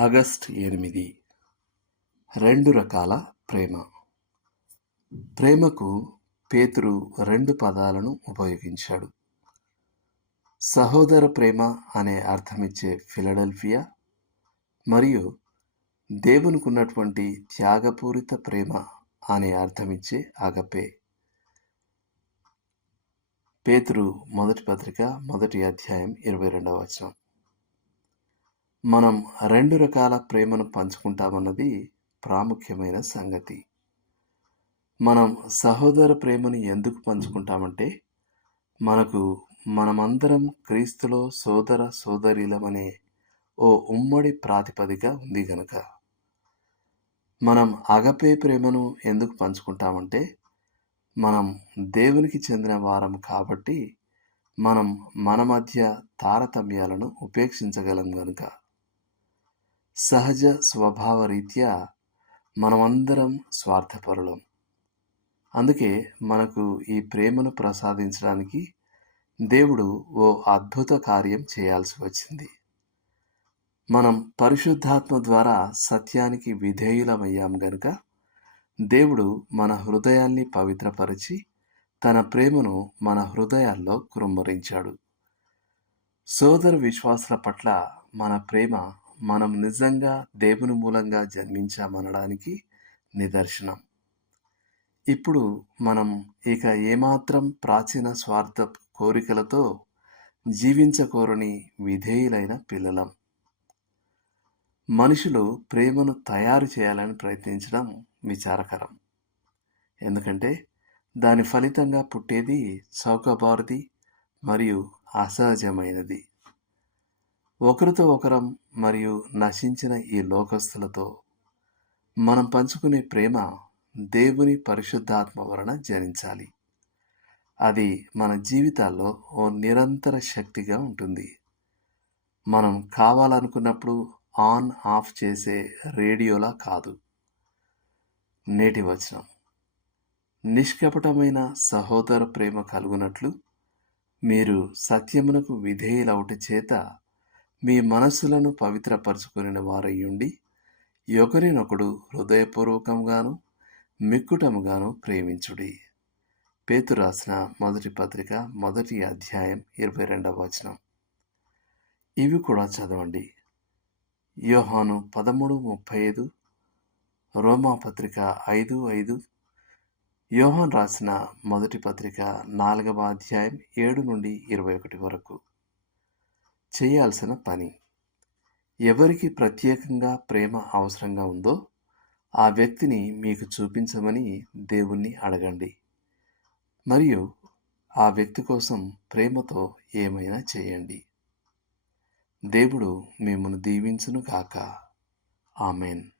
August ఎనిమిది. రెండు రకాల ప్రేమ. ప్రేమకు పేతురు రెండు పదాలను ఉపయోగించాడు. సహోదర ప్రేమ అనే అర్థమిచ్చే ఫిలడెల్ఫియా మరియు దేవునికున్నటువంటి త్యాగపూరిత ప్రేమ అనే అర్థమిచ్చే అగపే పేతురు మొదటి పత్రిక మొదటి అధ్యాయం ఇరవై రెండవ వచనం. మనం రెండు రకాల ప్రేమను పంచుకుంటామన్నది ప్రాముఖ్యమైన సంగతి. మనం సహోదర ప్రేమను ఎందుకు పంచుకుంటామంటే మనకు మనమందరం క్రీస్తులో సోదర సోదరిలమనే ఓ ఉమ్మడి ప్రాతిపదిక ఉంది గనుక. మనం అగపే ప్రేమను ఎందుకు పంచుకుంటామంటే మనం దేవునికి చెందిన వారం కాబట్టి మనం మన మధ్య తారతమ్యాలను ఉపేక్షించగలం గనుక. సహజ స్వభావ రీత్యా మనమందరం స్వార్థపరులం. అందుకే మనకు ఈ ప్రేమను ప్రసాదించడానికి దేవుడు ఓ అద్భుత కార్యం చేయాల్సి వచ్చింది. మనం పరిశుద్ధాత్మ ద్వారా సత్యానికి విధేయులమయ్యాం గనుక దేవుడు మన హృదయాల్ని పవిత్రపరిచి తన ప్రేమను మన హృదయాల్లో కురుమ్మరించాడు. సోదర విశ్వాసుల పట్ల మన ప్రేమ మనం నిజంగా దేవుని మూలంగా జన్మించామనడానికి నిదర్శనం. ఇప్పుడు మనం ఇక ఏమాత్రం ప్రాచీన స్వార్థ కోరికలతో జీవించకోరని విధేయులైన పిల్లలం. మనుషులు ప్రేమను తయారు చేయాలని ప్రయత్నించడం విచారకరం. ఎందుకంటే దాని ఫలితంగా పుట్టేది చౌకబారుది మరియు అసహజమైనది. ఒకరితో ఒకరం మరియు నశించిన ఈ లోకస్తులతో మనం పంచుకునే ప్రేమ దేవుని పరిశుద్ధాత్మ వలన జనించాలి. అది మన జీవితాల్లో ఓ నిరంతర శక్తిగా ఉంటుంది. మనం కావాలనుకున్నప్పుడు ఆన్ ఆఫ్ చేసే రేడియోలా కాదు. నేటి వచనం. నిష్కపటమైన సహోదర ప్రేమ కలుగునట్లు మీరు సత్యమునకు విధేయులవుట చేత మీ మనస్సులను పవిత్రపరచుకుని వారయ్యుండి ఒకరినొకడు హృదయపూర్వకంగాను మిక్కుటముగాను ప్రేమించుడి. పేతు రాసిన మొదటి పత్రిక మొదటి అధ్యాయం ఇరవై రెండవ వచనం. ఇవి కూడా చదవండి. యోహాను పదమూడు ముప్పై ఐదు రోమా పత్రిక ఐదు ఐదు యోహాన్ రాసిన మొదటి పత్రిక నాలుగవ అధ్యాయం ఏడు నుండి ఇరవై ఒకటి వరకు. చేయాల్సిన పని. ఎవరికి ప్రత్యేకంగా ప్రేమ అవసరంగా ఉందో ఆ వ్యక్తిని మీకు చూపించమని దేవుణ్ణి అడగండి. మరియు ఆ వ్యక్తి కోసం ప్రేమతో ఏమైనా చేయండి. దేవుడు మిమ్మల్ని దీవించును కాక ఆమెన్.